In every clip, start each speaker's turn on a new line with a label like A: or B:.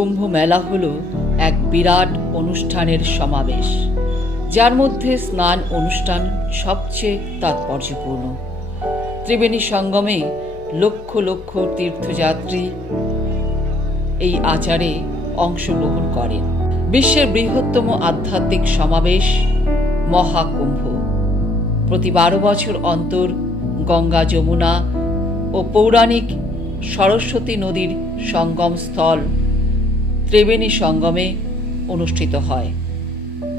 A: মহাকুম্ভ মেলা হল এক বিরাট অনুষ্ঠানের সমাবেশ, যার মধ্যে স্নান অনুষ্ঠান সবচেয়ে তাৎপর্যপূর্ণ। ত্রিবেণী সঙ্গমে লক্ষ লক্ষ তীর্থযাত্রী এই আচারে অংশগ্রহণ করেন। বিশ্বের বৃহত্তম আধ্যাত্মিক সমাবেশ মহাকুম্ভ। প্রতি বারো বছর অন্তর গঙ্গা যমুনা ও পৌরাণিক সরস্বতী নদীর সঙ্গম স্থল ত্রিবেণী সঙ্গমে অনুষ্ঠিত হয়।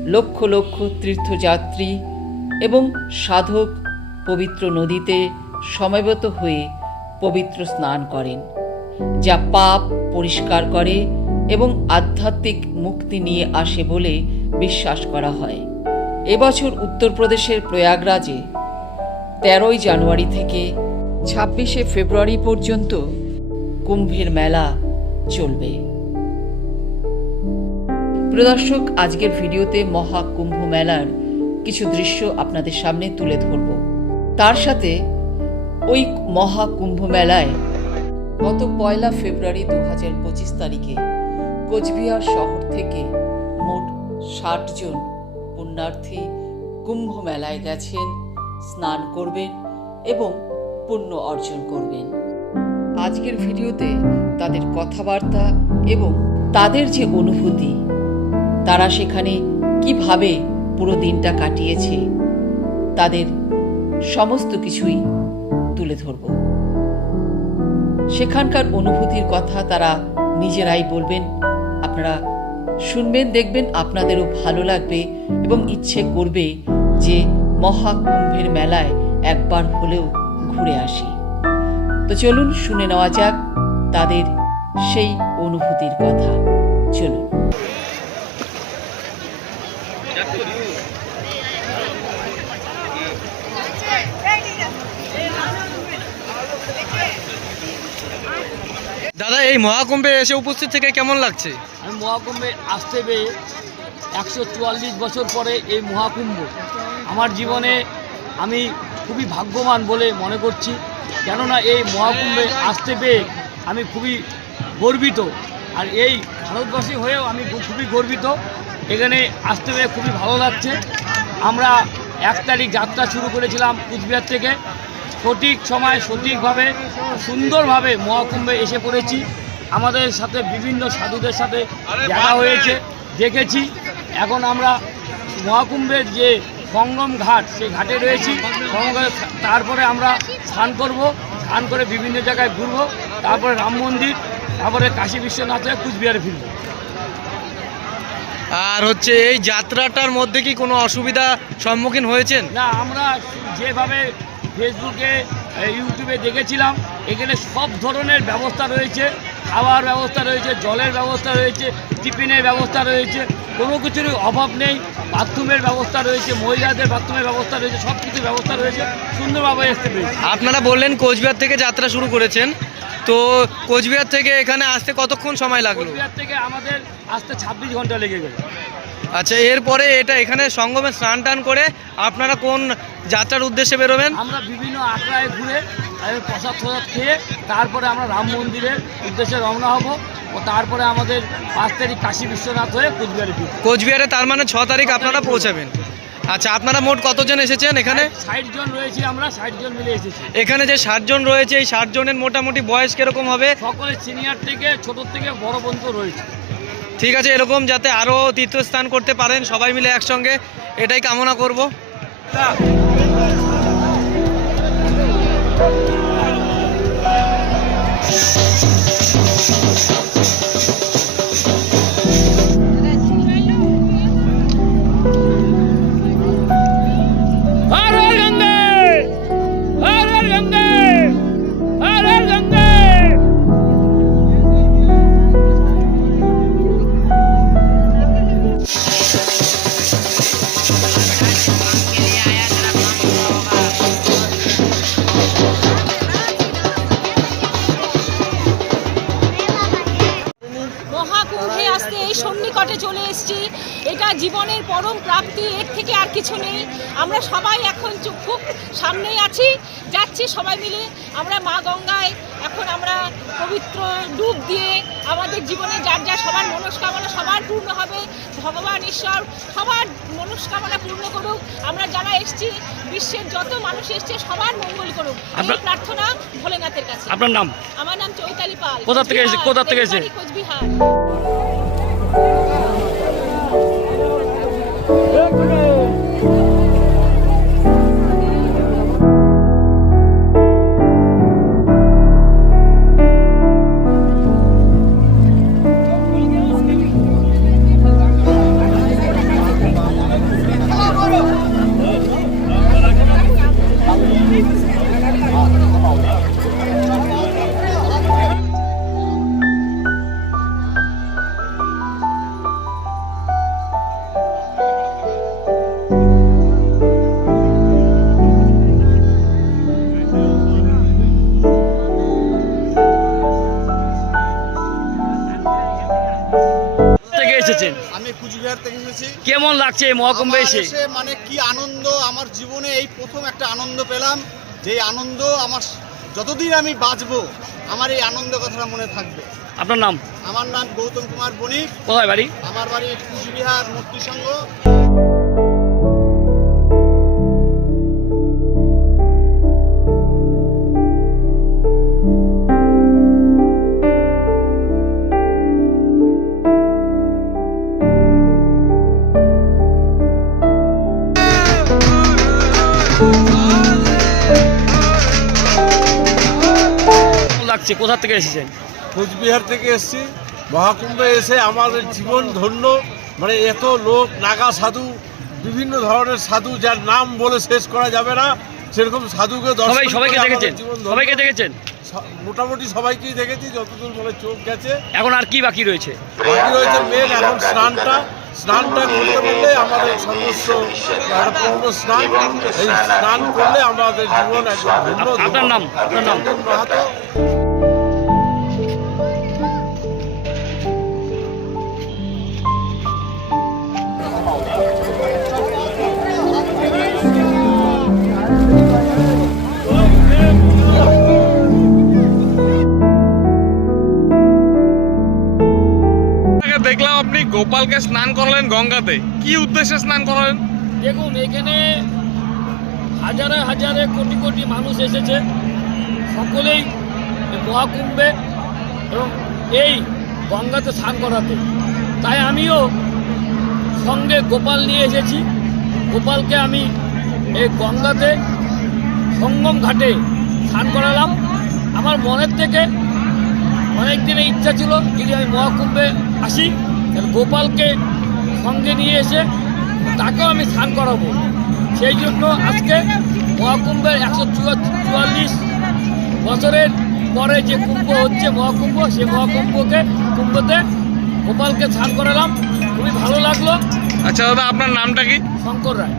A: লক্ষ লক্ষ তীর্থযাত্রী এবং সাধক পবিত্র নদীতে সমবেত হয়ে পবিত্র স্নান করেন, যা পাপ পরিষ্কার করে এবং আধ্যাত্মিক মুক্তি নিয়ে আসে বলে বিশ্বাস করা হয়। এবছর উত্তরপ্রদেশের প্রয়াগরাজে তেরোই জানুয়ারি থেকে ছাব্বিশে ফেব্রুয়ারি পর্যন্ত কুম্ভের মেলা চলবে। প্রদর্শক আজকের ভিডিওতে মহাকুম্ভ মেলার কিছু দৃশ্য আপনাদের সামনে তুলে ধরব। তার সাথে ওই মহাকুম্ভ মেলায় গত পয়লা ফেব্রুয়ারি দু হাজার পঁচিশ তারিখে কোচবিহার শহর থেকে মোট ষাট জন পুণ্যার্থী কুম্ভ মেলায় গেছেন, স্নান করবেন এবং পুণ্য অর্জন করবেন। আজকের ভিডিওতে তাদের কথাবার্তা এবং তাদের যে অনুভূতি তারা সেখানে কীভাবে পুরো দিনটা কাটিয়েছে, তাদের সমস্ত কিছুই তুলে ধরব। সেখানকার অনুভূতির কথা তারা নিজেরাই বলবেন। আপনারা শুনবেন, দেখবেন, আপনাদেরও ভালো লাগবে এবং ইচ্ছে করবে যে মহাকুম্ভের মেলায় একবার হলেও ঘুরে আসি। তো চলুন, শুনে নেওয়া যাক তাদের সেই অনুভূতির কথা। চলুন।
B: দাদা, এই মহাকুম্ভে এসে উপস্থিত থেকে কেমন লাগছে?
C: আমি মহাকুম্ভে আসতে পেয়ে একশো চুয়াল্লিশ বছর পরে এই মহাকুম্ভ। আমার জীবনে আমি খুবই ভাগ্যবান বলে মনে করছি। কেননা এই মহাকুম্ভে আসতে পেয়ে আমি খুবই গর্বিত। আর এই ভারতবাসী হয়েও আমি খুবই গর্বিত। এখানে আসতে পেরে খুবই ভালো লাগছে। আমরা এক তারিখ যাত্রা শুরু করেছিলাম কুচবিহার থেকে। সঠিক সময় সঠিকভাবে সুন্দরভাবে মহাকুম্ভে এসে পড়েছি। আমাদের সাথে বিভিন্ন সাধুদের সাথে দেখা হয়েছে দেখেছি। এখন আমরা মহাকুম্ভের যে সঙ্গম ঘাট সেই ঘাটে রয়েছি। সঙ্গম তারপরে আমরা স্নান করব। স্নান করে বিভিন্ন জায়গায় ঘুরবো। তারপরে রাম মন্দির তারপরে কাশী বিশ্বনাথ হয়ে কুচবিহারে ফিরবো।
B: আর হচ্ছে এই যাত্রাটার মধ্যে কি কোনো অসুবিধা সম্মুখীন হয়েছেন?
C: না আমরা যেভাবে ফেসবুকে ইউটিউবে দেখেছিলাম এখানে সব ধরনের ব্যবস্থা রয়েছে। খাওয়ার ব্যবস্থা রয়েছে জলের ব্যবস্থা রয়েছে টিফিনের ব্যবস্থা রয়েছে কোনো কিছুর অভাব নেই। বাথরুমের ব্যবস্থা রয়েছে মহিলাদের বাথরুমের ব্যবস্থা রয়েছে সব কিছুর ব্যবস্থা রয়েছে সুন্দরভাবে আসতে পেরেছি
B: আপনারা বললেন কোচবিহার থেকে যাত্রা শুরু করেছেন। তো কোচবিহার থেকে এখানে আসতে কতক্ষণ সময় লাগল?
C: কোচবিহার থেকে আমাদের আসতে ছাব্বিশ ঘণ্টা লেগে গেল।
B: আচ্ছা এরপরে এটা এখানে সঙ্গমে স্নান টান করে আপনারা কোন যাত্রার উদ্দেশ্যে বেরোবেন?
C: আমরা বিভিন্ন আখড়ায় ঘুরে প্রসাদ প্রসাদ খেয়ে তারপরে আমরা রাম মন্দিরের উদ্দেশ্যে রওনা হব ও তারপরে আমাদের পাঁচ তারিখ কাশী বিশ্বনাথ হয়ে কুচবিহারে
B: কোচবিহারে তার মানে ছ তারিখ আপনারা পৌঁছাবেন। আচ্ছা আপনারা মোট কতজন এসেছেন এখানে?
C: ষাট জন রয়েছি আমরা ষাট জন মিলে এসেছি।
B: এখানে যে ষাট জন রয়েছে এই ষাট জনের মোটামুটি বয়স কীরকম হবে?
C: সকলে সিনিয়র থেকে ছোট থেকে বড় পর্যন্ত রয়েছে।
B: ঠিক আছে এরকম যাতে আরও তীর্থস্থান করতে পারেন সবাই মিলে একসঙ্গে এটাই কামনা করব।
D: জীবনের পরম প্রাপ্তি এর থেকে আর কিছু নেই। আমরা সবাই এখন খুব সামনেই আছি যাচ্ছি সবাই মিলে। আমরা মা গঙ্গায় এখন আমরা পবিত্র ডুব দিয়ে আমাদের জীবনে যার যা সবার মনস্কামনা সবার পূর্ণ হবে। ভগবান ঈশ্বর সবার মনস্কামনা পূর্ণ করুক। আমরা যারা এসছি বিশ্বের যত মানুষ এসছে সবার মঙ্গল করুক। এই প্রার্থনা ভোলেনাথের কাছে।
C: আপনার নাম?
D: আমার নাম চৈতালি পাল।
C: কোথা থেকে এসে- কোথা থেকে এসে?
D: কোচবিহার।
C: এসেছেন
E: আমি কুচবিহার থেকে এসেছি।
C: কেমন লাগছে এই মহাকুম্ভে এসে?
E: এসে মানে কি আনন্দ আমার জীবনে এই প্রথম একটা আনন্দ পেলাম যে আনন্দ আমার যতদিন আমি বাঁচবো আমার এই আনন্দ কথাটা মনে থাকবে।
C: আপনার নাম?
E: আমার নাম গৌতম কুমার বণিক।
C: কোথায় বাড়ি?
E: আমার বাড়ি কুচবিহার মূর্তি সংঘ
C: লাগছে কোথা থেকে এসেছেন?
F: কোচবিহার থেকে এসেছি। মহাকুম্ভে এসে আমাদের জীবন ধন্য। মানে এত লোক নাগা সাধু বিভিন্ন ধরনের সাধু যার নাম বলে শেষ করা যাবে না। সেরকম সাধুকে
C: সবাই সবাইকে দেখেছেন। সবাইকে দেখেছেন?
F: মোটামুটি সবাইকেই দেখেছি যতদূর বলে চোখ গেছে।
C: এখন আর কি বাকি রয়েছে?
F: বাকি রয়েছে মেন এখন স্নানটা। স্নানটা করতে পারলে আমাদের সর্বস্ব পূর্ণ স্নান। এই স্নান করলে আমাদের জীবন একদম
C: আপনার নাম? আপনার নাম?
F: মাহাতো।
B: দেখলাম আপনি গোপালকে স্নান করালেন গঙ্গাতে। কি উদ্দেশ্যে স্নান করালেন?
C: দেখুন, এখানে হাজারে হাজারে কোটি কোটি মানুষ এসেছে। সকলেই মহাকুম্ভে এবং এই গঙ্গাতে স্নান করাতে। তাই আমিও সঙ্গে গোপাল নিয়ে এসেছি। গোপালকে আমি এই গঙ্গাতে সঙ্গম ঘাটে স্নান করালাম। আমার মনের থেকে অনেক দিনের ইচ্ছা ছিল যদি আমি মহাকুম্ভে আসি। গোপালকে সঙ্গে নিয়ে এসে তাকেও আমি স্নান করাবো। সেই জন্য আজকে মহাকুম্ভের একশো চুয়াল্লিশ বছরের পরে যে কুম্ভ হচ্ছে মহাকুম্ভ সেই মহাকুম্ভকে কুম্ভতে গোপালকে স্নান করালাম। খুবই ভালো লাগল।
B: আচ্ছা দাদা আপনার নামটা কি?
C: শঙ্কর রায়।